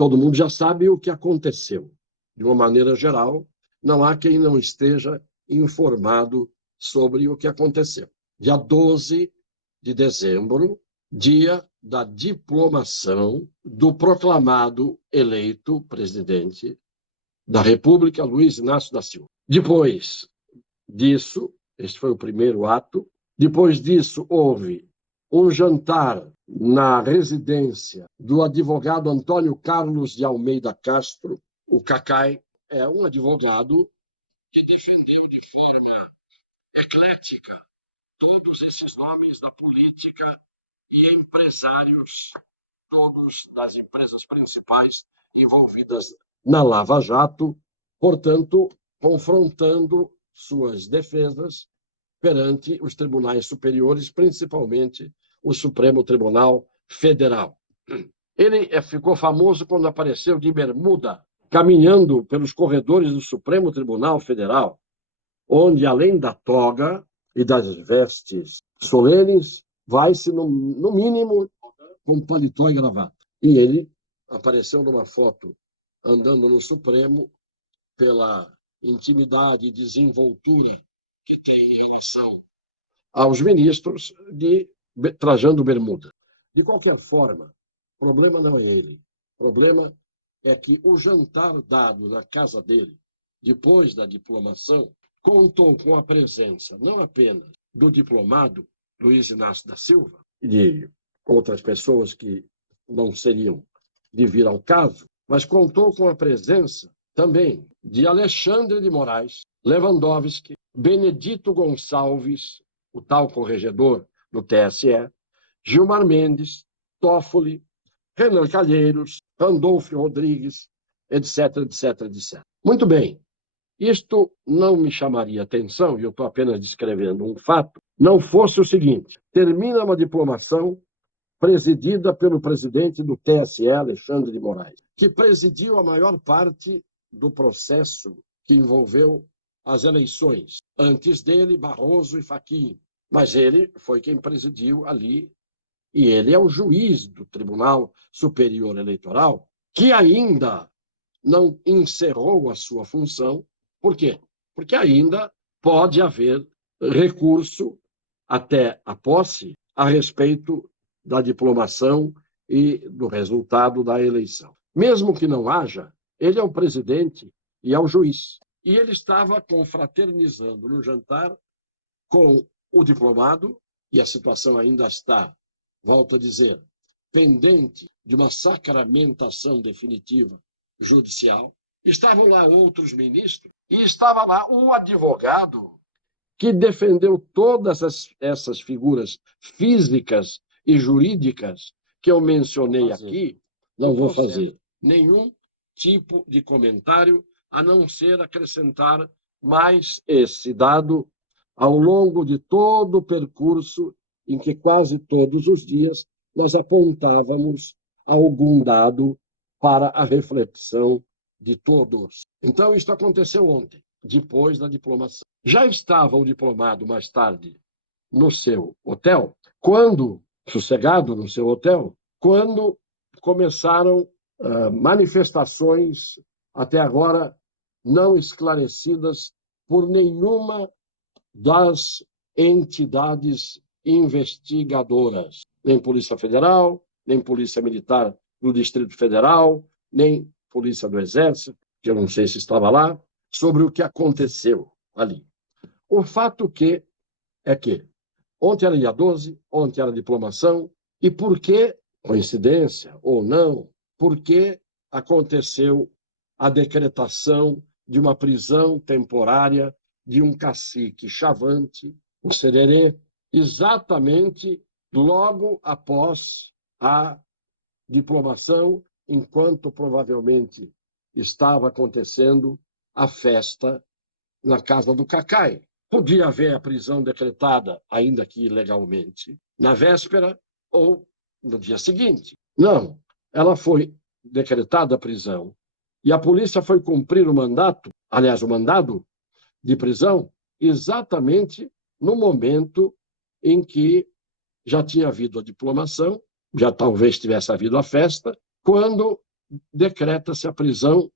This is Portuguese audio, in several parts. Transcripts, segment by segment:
todo mundo já sabe o que aconteceu. De uma maneira geral, não há quem não esteja informado sobre o que aconteceu. Dia 12 de dezembro, dia da diplomação do proclamado eleito presidente da República, Luiz Inácio da Silva. Depois disso, este foi o primeiro ato, depois disso houve um jantar na residência do advogado Antônio Carlos de Almeida Castro, o Cacai, é um advogado que defendeu de forma eclética todos esses nomes da política e empresários, todos das empresas principais envolvidas na Lava Jato, portanto, confrontando suas defesas perante os tribunais superiores, principalmente o Supremo Tribunal Federal. Ele ficou famoso quando apareceu de bermuda, caminhando pelos corredores do Supremo Tribunal Federal, onde, além da toga e das vestes solenes, vai-se, no mínimo, com paletó e gravata. E ele apareceu numa foto andando no Supremo pela intimidade e desenvoltura que tem em relação aos ministros trajando bermuda. De qualquer forma, o problema não é ele. O problema é que o jantar dado na casa dele, depois da diplomação, contou com a presença não apenas do diplomado Luiz Inácio da Silva e de outras pessoas que não seriam de vir ao caso, mas contou com a presença também de Alexandre de Moraes, Lewandowski, Benedito Gonçalves, o tal corregedor do TSE, Gilmar Mendes, Toffoli, Renan Calheiros, Randolfo Rodrigues, etc, etc, etc. Muito bem, isto não me chamaria atenção, e eu estou apenas descrevendo um fato, não fosse o seguinte: termina uma diplomação presidida pelo presidente do TSE, Alexandre de Moraes, que presidiu a maior parte do processo que envolveu as eleições. Antes dele, Barroso e Fachin. Mas ele foi quem presidiu ali, e ele é o juiz do Tribunal Superior Eleitoral, que ainda não encerrou a sua função. Por quê? Porque ainda pode haver recurso até a posse a respeito da diplomação e do resultado da eleição. Mesmo que não haja, ele é o presidente e é o juiz. E ele estava confraternizando no jantar com o diplomado, e a situação ainda está, volto a dizer, pendente de uma sacramentação definitiva judicial. Estavam lá outros ministros e estava lá o advogado que defendeu todas essas figuras físicas e jurídicas que eu mencionei aqui. Não vou fazer nenhum tipo de comentário, a não ser acrescentar mais esse dado ao longo de todo o percurso em que quase todos os dias nós apontávamos algum dado para a reflexão de todos. Então, isto aconteceu ontem, depois da diplomação. Já estava o diplomado mais tarde no seu hotel, sossegado no seu hotel, quando começaram manifestações até agora não esclarecidas por nenhuma das entidades investigadoras, nem Polícia Federal, nem Polícia Militar do Distrito Federal, nem Polícia do Exército, que eu não sei se estava lá, sobre o que aconteceu ali. O fato é que ontem era dia 12, ontem era diplomação, e por que, coincidência ou não, por que aconteceu a decretação de uma prisão temporária de um cacique Chavante, o Sererê, exatamente logo após a diplomação, enquanto provavelmente estava acontecendo a festa na casa do Cacai. Podia haver a prisão decretada, ainda que ilegalmente, na véspera ou no dia seguinte. Não, ela foi decretada a prisão e a polícia foi cumprir o mandado de prisão, exatamente no momento em que já tinha havido a diplomação, já talvez tivesse havido a festa, quando decreta-se a prisão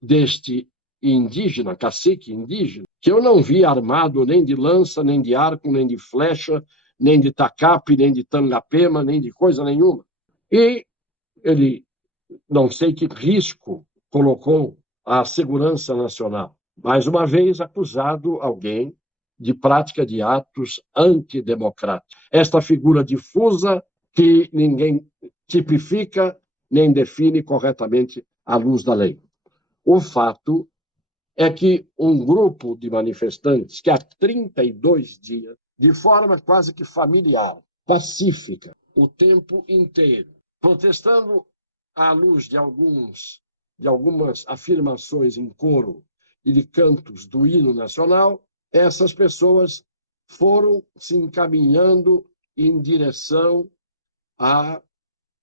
deste indígena, cacique indígena, que eu não vi armado nem de lança, nem de arco, nem de flecha, nem de tacape, nem de tangapema, nem de coisa nenhuma. E ele, não sei que risco colocou à segurança nacional. Mais uma vez, acusado alguém de prática de atos antidemocráticos. Esta figura difusa que ninguém tipifica nem define corretamente à luz da lei. O fato é que um grupo de manifestantes que há 32 dias, de forma quase que familiar, pacífica, o tempo inteiro, protestando à luz de algumas afirmações em coro e de cantos do hino nacional, essas pessoas foram se encaminhando em direção à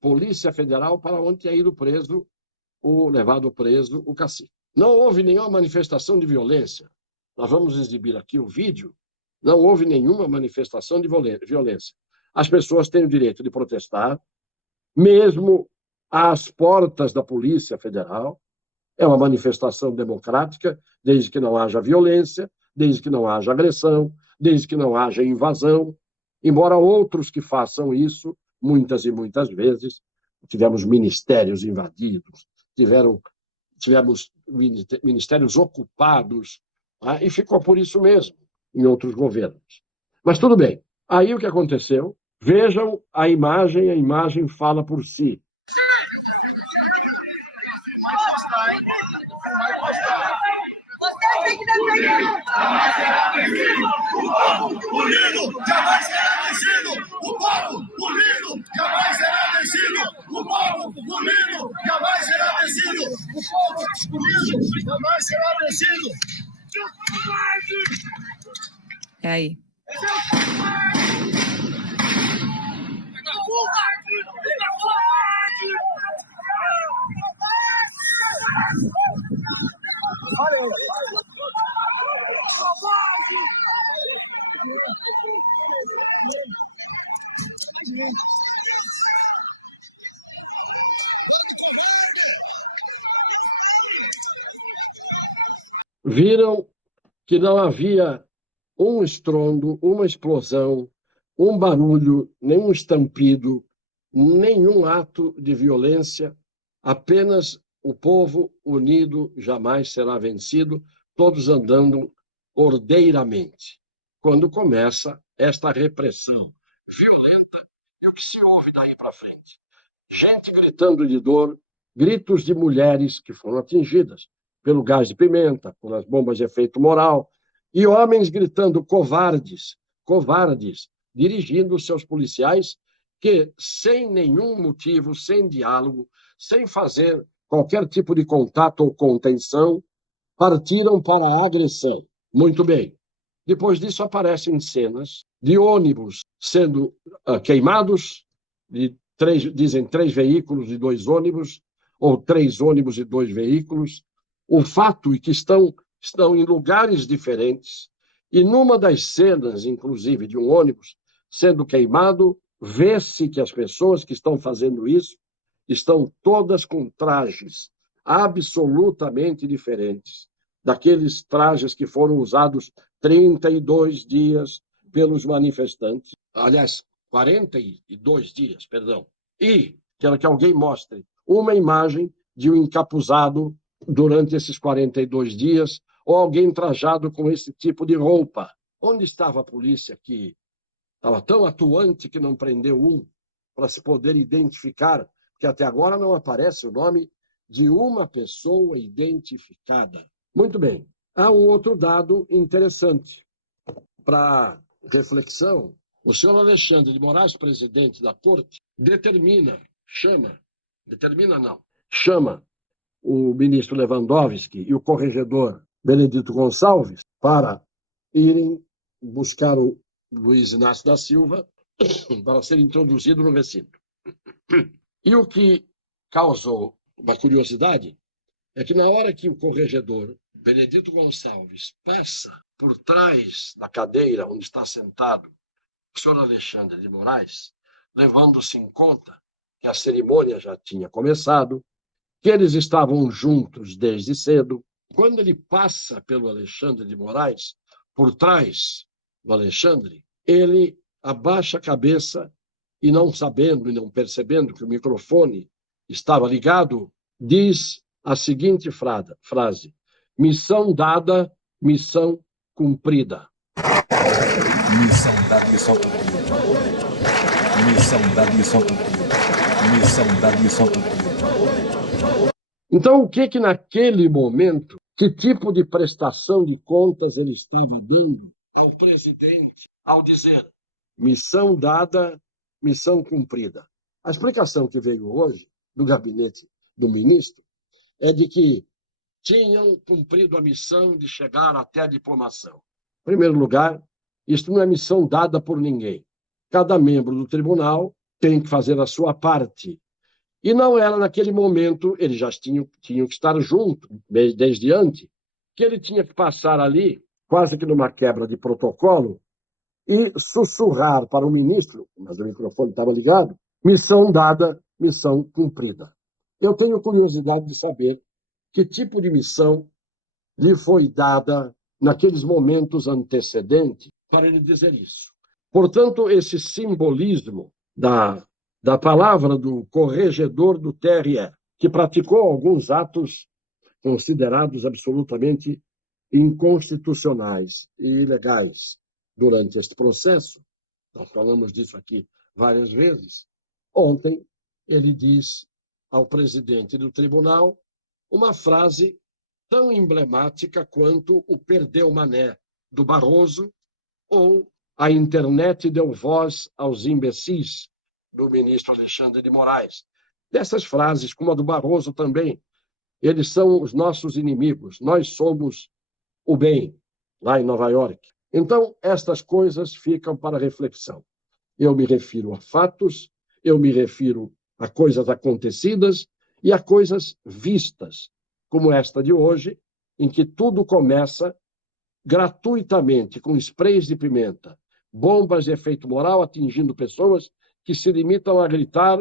Polícia Federal, para onde tinha ido preso levado preso o cacique. Não houve nenhuma manifestação de violência. Nós vamos exibir aqui o vídeo. Não houve nenhuma manifestação de violência. As pessoas têm o direito de protestar, mesmo às portas da Polícia Federal. É uma manifestação democrática, desde que não haja violência, desde que não haja agressão, desde que não haja invasão. Embora outros que façam isso, muitas e muitas vezes, tivemos ministérios invadidos, tivemos ministérios ocupados, e ficou por isso mesmo em outros governos. Mas tudo bem. Aí o que aconteceu? Vejam a imagem fala por si. Você tem que defender. Jamais será vencido. O povo unido jamais será vencido. O povo unido jamais será vencido. O povo unido jamais será vencido. O povo unido jamais será vencido. É aí. Viram que não havia um estrondo, uma explosão, um barulho, nenhum estampido, nenhum ato de violência, apenas o povo unido jamais será vencido, todos andando ordeiramente. Quando começa esta repressão violenta, e o que se ouve daí para frente? Gente gritando de dor, gritos de mulheres que foram atingidas pelo gás de pimenta, pelas bombas de efeito moral, e homens gritando covardes, covardes, dirigindo seus policiais que, sem nenhum motivo, sem diálogo, sem fazer qualquer tipo de contato ou contenção, partiram para a agressão. Muito bem. Depois disso aparecem cenas de ônibus sendo queimados, dizem 3 veículos e 2 ônibus, ou 3 ônibus e 2 veículos. O fato é que estão em lugares diferentes, e numa das cenas, inclusive, de um ônibus sendo queimado, vê-se que as pessoas que estão fazendo isso estão todas com trajes absolutamente diferentes daqueles trajes que foram usados 32 dias pelos manifestantes. Aliás, 42 dias, perdão. E quero que alguém mostre uma imagem de um encapuzado durante esses 42 dias, ou alguém trajado com esse tipo de roupa. Onde estava a polícia que estava tão atuante que não prendeu um para se poder identificar, que até agora não aparece o nome de uma pessoa identificada. Muito bem. Há um outro dado interessante para reflexão. O senhor Alexandre de Moraes, presidente da Corte, chama o ministro Lewandowski e o corregedor Benedito Gonçalves para irem buscar o Luiz Inácio da Silva para ser introduzido no recinto. E o que causou uma curiosidade é que na hora que o corregedor Benedito Gonçalves passa por trás da cadeira onde está sentado o senhor Alexandre de Moraes, levando-se em conta que a cerimônia já tinha começado, que eles estavam juntos desde cedo. Quando ele passa pelo Alexandre de Moraes, por trás do Alexandre, ele abaixa a cabeça e, não sabendo e não percebendo que o microfone estava ligado, diz a seguinte frase: missão dada, missão cumprida. Missão dada, missão cumprida. Missão dada, missão cumprida. Missão dada, missão cumprida. Então, o que naquele momento, que tipo de prestação de contas ele estava dando ao presidente ao dizer missão dada, missão cumprida? A explicação que veio hoje do gabinete do ministro é de que tinham cumprido a missão de chegar até a diplomação. Em primeiro lugar, isto não é missão dada por ninguém. Cada membro do tribunal tem que fazer a sua parte. E não era naquele momento, eles já tinham que estar juntos desde antes, que ele tinha que passar ali, quase que numa quebra de protocolo, e sussurrar para o ministro, mas o microfone estava ligado, missão dada, missão cumprida. Eu tenho curiosidade de saber que tipo de missão lhe foi dada naqueles momentos antecedentes para ele dizer isso. Portanto, esse simbolismo da palavra do corregedor do TRE, que praticou alguns atos considerados absolutamente inconstitucionais e ilegais durante este processo, nós falamos disso aqui várias vezes, ontem ele diz ao presidente do tribunal uma frase tão emblemática quanto o perdeu mané do Barroso ou a internet deu voz aos imbecis do ministro Alexandre de Moraes. Dessas frases, como a do Barroso também, eles são os nossos inimigos, nós somos o bem, lá em Nova York. Então, estas coisas ficam para reflexão. Eu me refiro a fatos, eu me refiro a coisas acontecidas e a coisas vistas, como esta de hoje, em que tudo começa gratuitamente, com sprays de pimenta, bombas de efeito moral atingindo pessoas que se limitam a gritar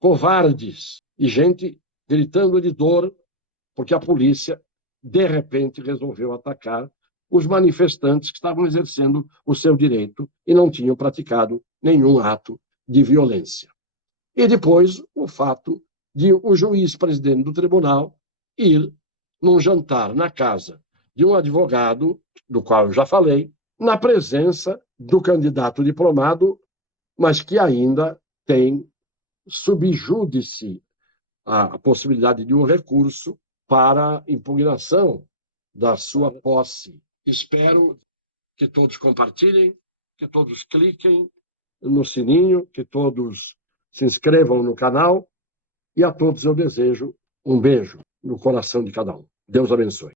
covardes e gente gritando de dor porque a polícia, de repente, resolveu atacar os manifestantes que estavam exercendo o seu direito e não tinham praticado nenhum ato de violência. E depois o fato de o juiz-presidente do tribunal ir num jantar na casa de um advogado, do qual eu já falei, na presença do candidato diplomado, mas que ainda tem subjúdice a possibilidade de um recurso para impugnação da sua posse. Espero que todos compartilhem, que todos cliquem no sininho, que todos se inscrevam no canal, e a todos eu desejo um beijo no coração de cada um. Deus abençoe.